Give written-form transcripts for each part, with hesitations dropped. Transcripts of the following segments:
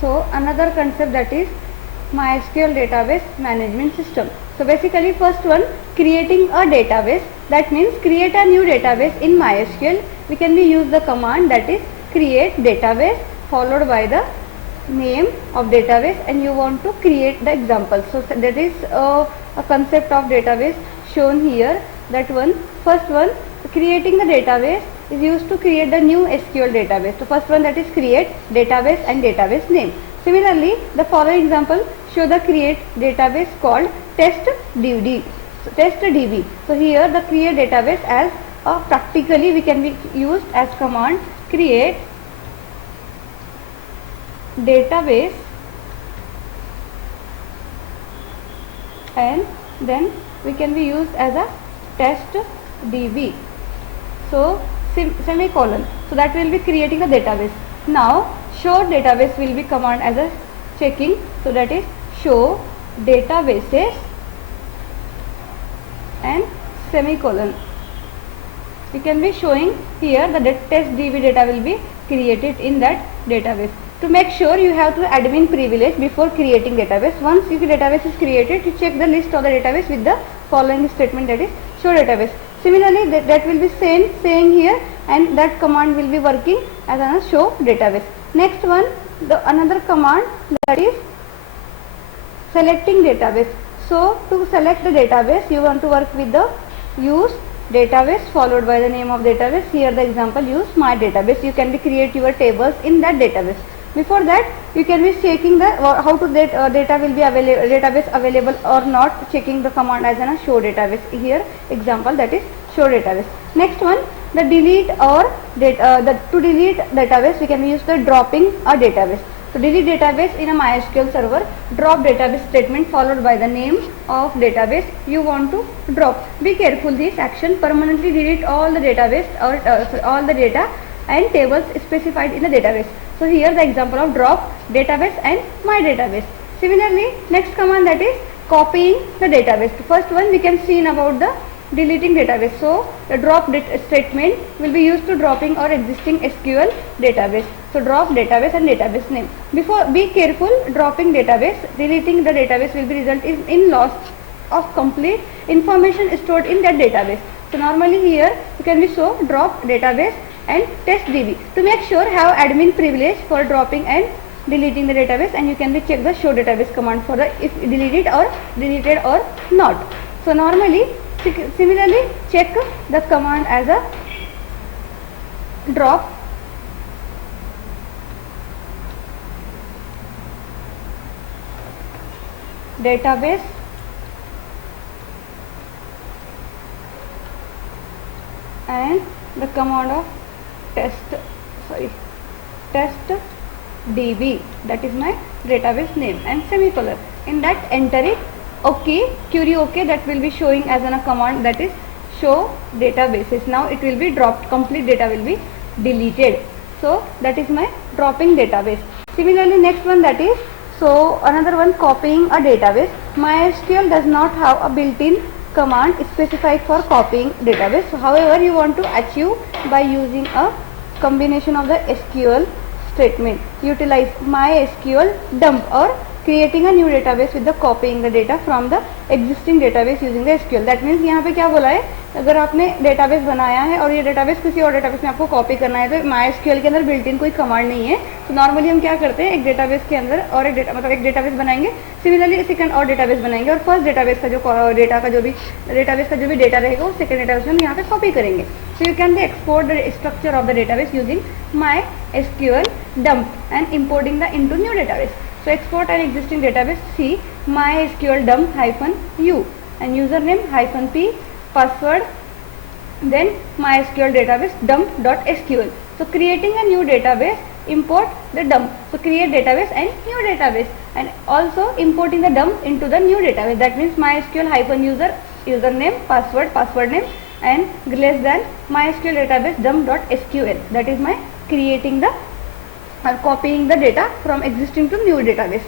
So another concept, that is MySQL database management system. So basically first one, creating a database, that means create a new database in MySQL. We can use the command, that is create database followed by the name of database, and you want to create the example. So that is a concept of database shown here. That one, first one, creating the database is used to create the new SQL database. So first one, that is create database and database name. Similarly, the following example show the create database called testDB. So testDB. So here the create database as practically we can be used as command create database, and then we can be used as a testDB. So semicolon. So that will be creating the database. Now show database will be command as a checking. So that is show databases and semicolon. We can be showing here the testDB data will be created in that database. To make sure, you have to admin privilege before creating database. Once your database is created, you check the list of the database with the following statement, that is show database. Similarly, that will be saying here, and that command will be working as a show database. Next one, another command, that is selecting database. So to select the database, you want to work with the use database followed by the name of database. Here the example, use my database. You can be create your tables in that database. Before that, you can be checking the how to data will be database available or not, checking the command as a show database. Here example, that is show database. Next one, the delete or to delete database, we can use the dropping a database. So delete database in a MySQL server, drop database statement followed by the name of database you want to drop. Be careful, this action permanently delete all the database or all the data and tables specified in the database. So here the example of drop database and my database. Similarly, next command, that is copying the database. The first one we can see about the deleting database. So the drop statement will be used to dropping our existing SQL database. So drop database and database name. Be careful, dropping database, deleting the database will be result in loss of complete information stored in that database. So normally here you can be show drop database and testDB. To make sure, have admin privilege for dropping and deleting the database, and you can be check the show database command for the if deleted or not. So normally, similarly, check the command as a drop database and the command of testDB, that is my database name, and semicolon. In that enter it OK, query OK, that will be showing as a command, that is show databases. Now it will be dropped, complete data will be deleted. So that is my dropping database. Similarly, next one, that is another one, copying a database. MySQL does not have a built-in command specified for copying database. So however, you want to achieve by using a combination of the SQL statement. Utilize MySQL dump or creating a new database with the copying the data from the existing database using the SQL. That means यहाँ पे क्या बोला है, अगर आपने database बनाया है और ये डेटाबेस किसी और डेटाबेस में आपको कॉपी करना है, तो MySQL के अंदर बिल्ट इन कोई कमांड नहीं है. तो नॉर्मली हम क्या करते हैं, एक डेटाबेस के अंदर और एक डेटाबेस बनाएंगे, सिमिलरली सेकंड और डेटाबेस बनाएंगे, और फर्स्ट डेटाबेस का जो भी डेटा रहेगा वो सेकंड डेटाबेस में हम यहाँ पे कॉपी करेंगे. So you can export the structure of the database using MySQL dump and importing the into new database. So export an existing database, see MySQL dump -u and username -p, password, then MySQL database dump.sql. So creating a new database, import the dump. So create database and new database, and also importing the dump into the new database. That means MySQL -user, username, password name, and less than MySQL database dump.sql. That is my creating the copying the data from existing to new database.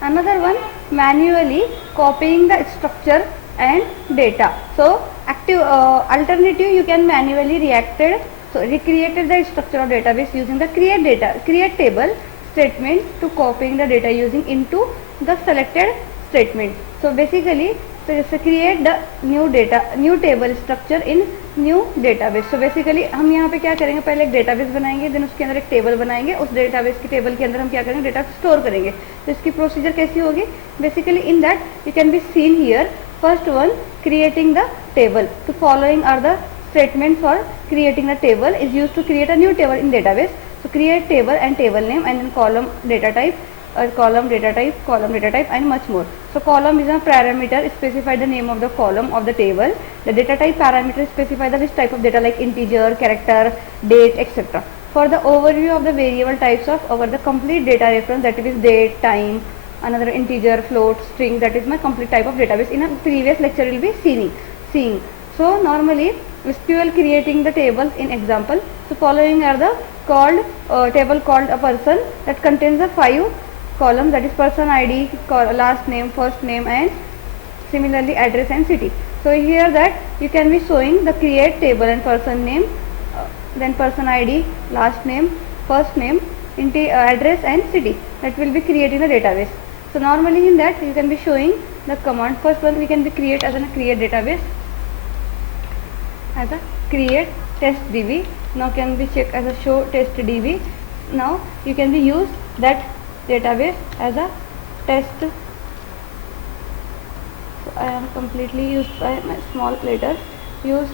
Another one, manually copying the structure and data. So alternative, you can manually reacted So recreated the structure of database using the create table statement to copying the data using into the selected statement. So basically create the new table structure in new database. So basically हम यहाँ पे क्या करेंगे, पहले एक database बनाएंगे, then उसके अंदर एक टेबल बनाएंगे, उस डेटाबेस की टेबल के अंदर हम क्या करेंगे, डेटा स्टोर करेंगे. तो इसकी प्रोसीजर कैसी होगी, basically in that you can be seen here. First one, creating the table. तो following are the statement for creating a table is used to create a new table in database. So create table and table name and then column data type, column data type and much more. So column is a parameter specify the name of the column of the table. The data type parameter specify the which type of data like integer, character, date, etc. For the overview of the variable types of over the complete data reference, that is date, time, another integer, float, string, that is my complete type of database. In a previous lecture we will be seeing. So normally SQL creating the tables in example. So following are the called table called a person that contains the 5 columns, that is person ID, last name, first name and similarly address and city. So here that you can be showing the create table and person name, then person ID, last name, first name, address and city, that will be creating the database. So normally in that you can be showing the command. First one we can be create as a create database as a create test db. Now can be check as a show test db. Now you can be use that database as a test. So I am completely used by my small letters. Use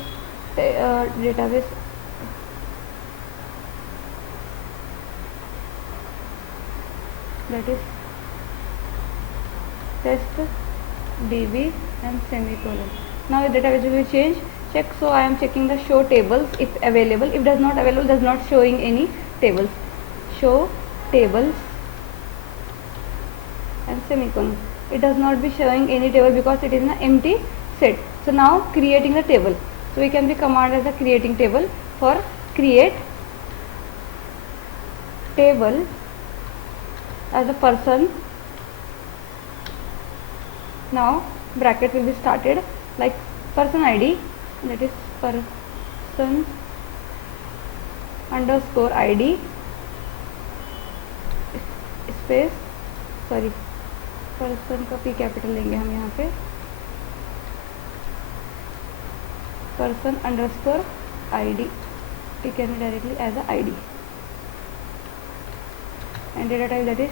database that is test db and semicolon. Now the database will be changed. Check. So I am checking the show tables if available. If does not available, does not showing any tables. Show tables and semicolon. It does not be showing any table because it is an empty set. So now creating the table. So we can be command as a creating table. For create table as a person. Now bracket will be started like person ID, that is person underscore ID space sorry person का P capital लेंगे हम यहाँ पे, person underscore ID, we can directly as a ID and data type that is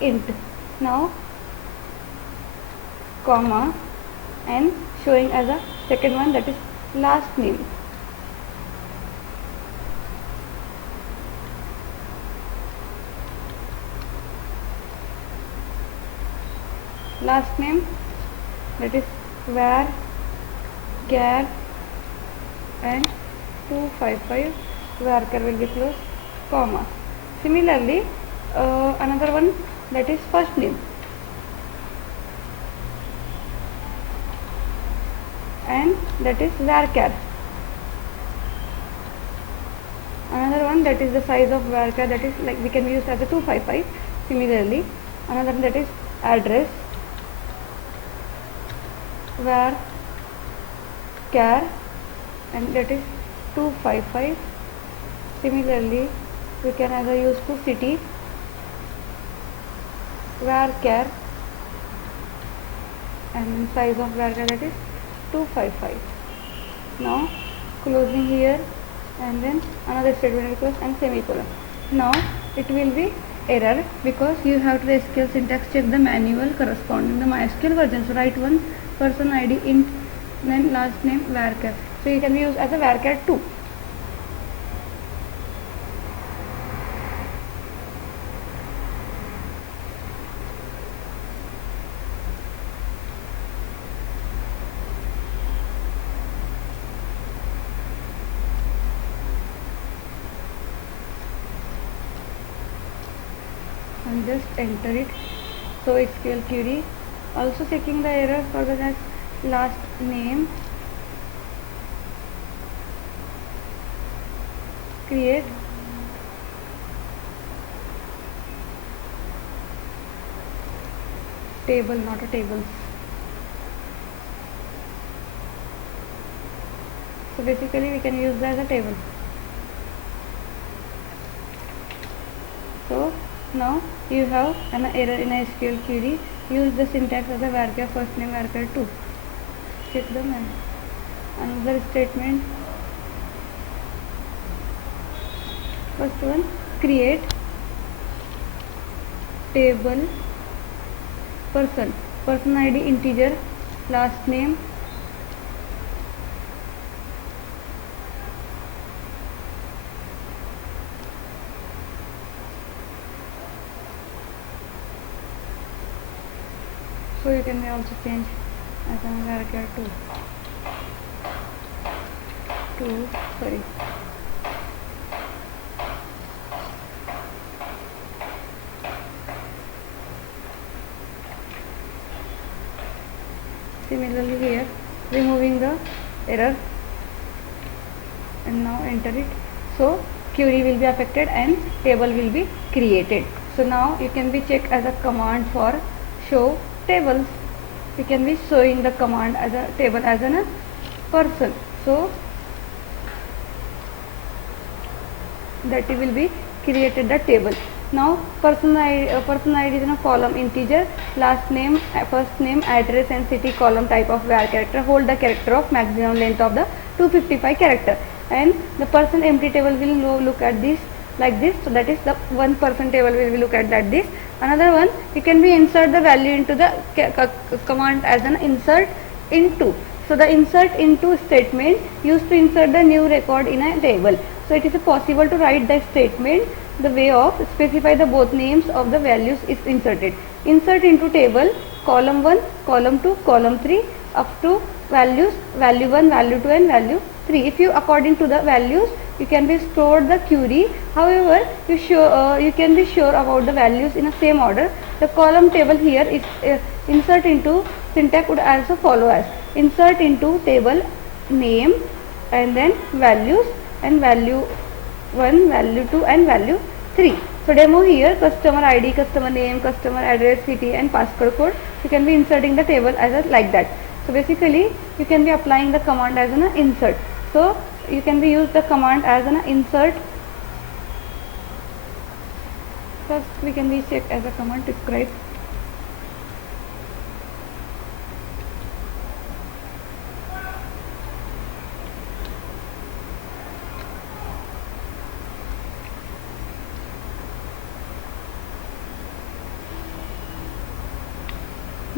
int. Now comma and showing as a second one, that is last name. Last name, that is var char and 255, varchar will be closed, comma. Similarly another one, that is first name and that is varchar. Another one, that is the size of varchar, that is like we can use as a 255. Similarly another one, that is address var char and that is 255. Similarly we can either use to city var char and size of var char, that is 255. Now closing here and then another statement will close and semicolon. Now it will be error because you have to the SQL syntax check the manual corresponding the MySQL version. So write one person ID int then last name varchar. So you can be used as a varchar 2. And just enter it. So SQL query also checking the error for the next last name, create table, not a tables. So basically we can use that as a table. So now you have an error in a SQL query. Use the syntax as a varchar first name varchar 2. Check the man. Another statement. First one, create table person ID integer, last name, so you can also change as an varchar 2 sorry. Similarly here, removing the error and now enter it. So query will be affected and table will be created. So now you can be check as a command for show tables. You can be showing the command as a table as a person. So that it will be created the table. Now person ID is in a column integer, last name, first name, address and city column type of var character, hold the character of maximum length of the 255 character, and the person empty table will look at this like this. So that is the one person table will look at that this. Another one, you can be insert the value into the command as an insert into. So the insert into statement used to insert the new record in a table. So it is possible to write the statement the way of specify the both names of the values is inserted. Insert into table column 1, column 2, column 3 up to values value 1, value 2 and value 3. If you according to the values you can be store the query. However, you can be sure about the values in the same order. The column table here is insert into syntax would also follow as insert into table name and then values and value 1, value 2 and value 3. So demo here, customer ID, customer name, customer address, city and passcode code. You can be inserting the table as a like that. So basically you can be applying the command as an insert. So you can be use the command as an insert. First we can be check as a command describe.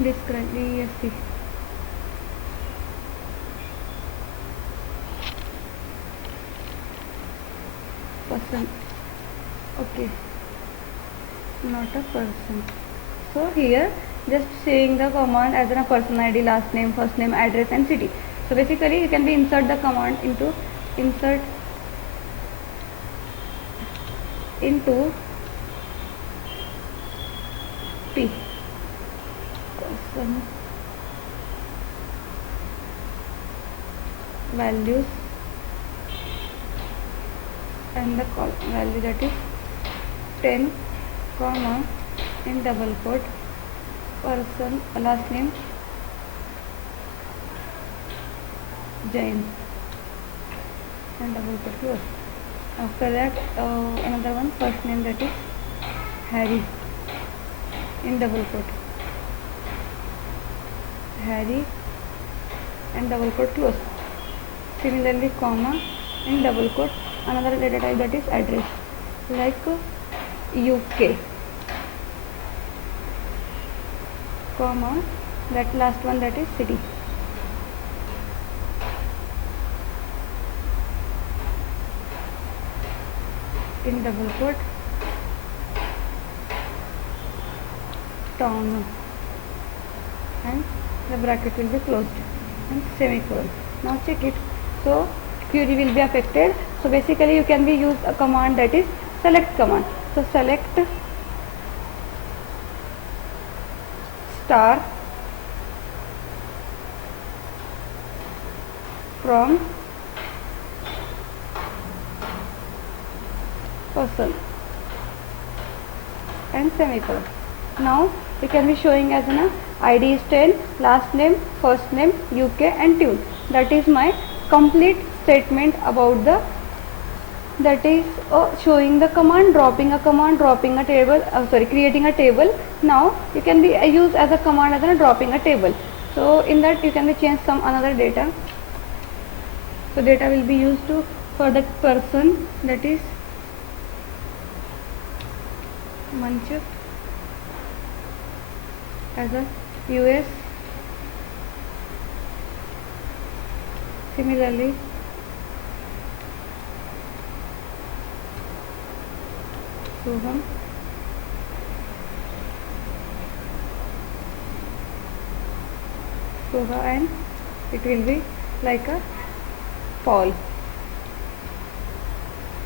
Describe ESC. Person. Okay. Not a person. So here just saying the command as a person ID, last name, first name, address and city. So basically you can be insert the command into insert into P. Person values and the value that is 10 comma in double quote person last name Jain and double quote close. After that another one first name that is Harry in double quote Harry and double quote close. Similarly comma in double quote another data type that is address like UK comma that last one that is city. In double quote town and the bracket will be closed and semicolon. Now check it. So query will be affected. So basically you can be use a command that is select command. So select star from person and semicolon. Now you can be showing as an ID is 10, last name, first name, UK and tune. That is my complete statement about the that is showing the command, dropping a command, dropping a table, creating a table. Now you can be used as a command as a dropping a table. So in that you can be change some another data. So data will be used to for that person, that is Manchuk, as a US. Similarly, Soham, Soha, and it will be like a Paul.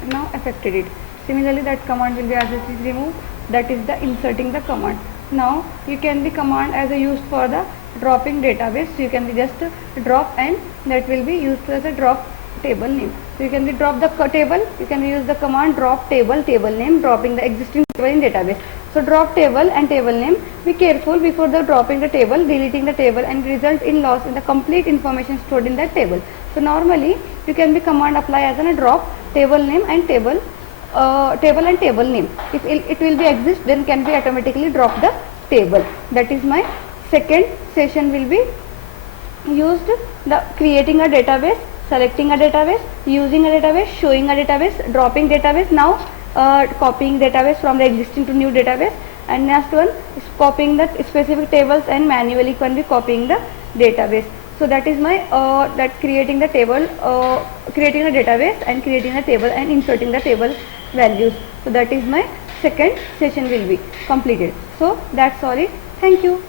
Now affected it. Similarly, that command will be as it is removed. That is the inserting the command. Now you can be command as a used for the dropping database. So you can be just drop, and that will be used as a drop table name. So you can be drop the table. You can use the command drop table name, dropping the existing table in database. So drop table and table name. Be careful before the dropping the table, deleting the table, and result in loss in the complete information stored in that table. So normally you can be command apply as a drop table name and table and table name. If it will be exist, then can be automatically drop the table. That is my second session will be used the creating a database, selecting a database, using a database, showing a database, dropping database. Now copying database from the existing to new database, and next one is copying the specific tables and manually can be copying the database. So that is my that creating the table, creating a database and creating a table and inserting the table values. So that is my second session will be completed. So that's all it. Thank you.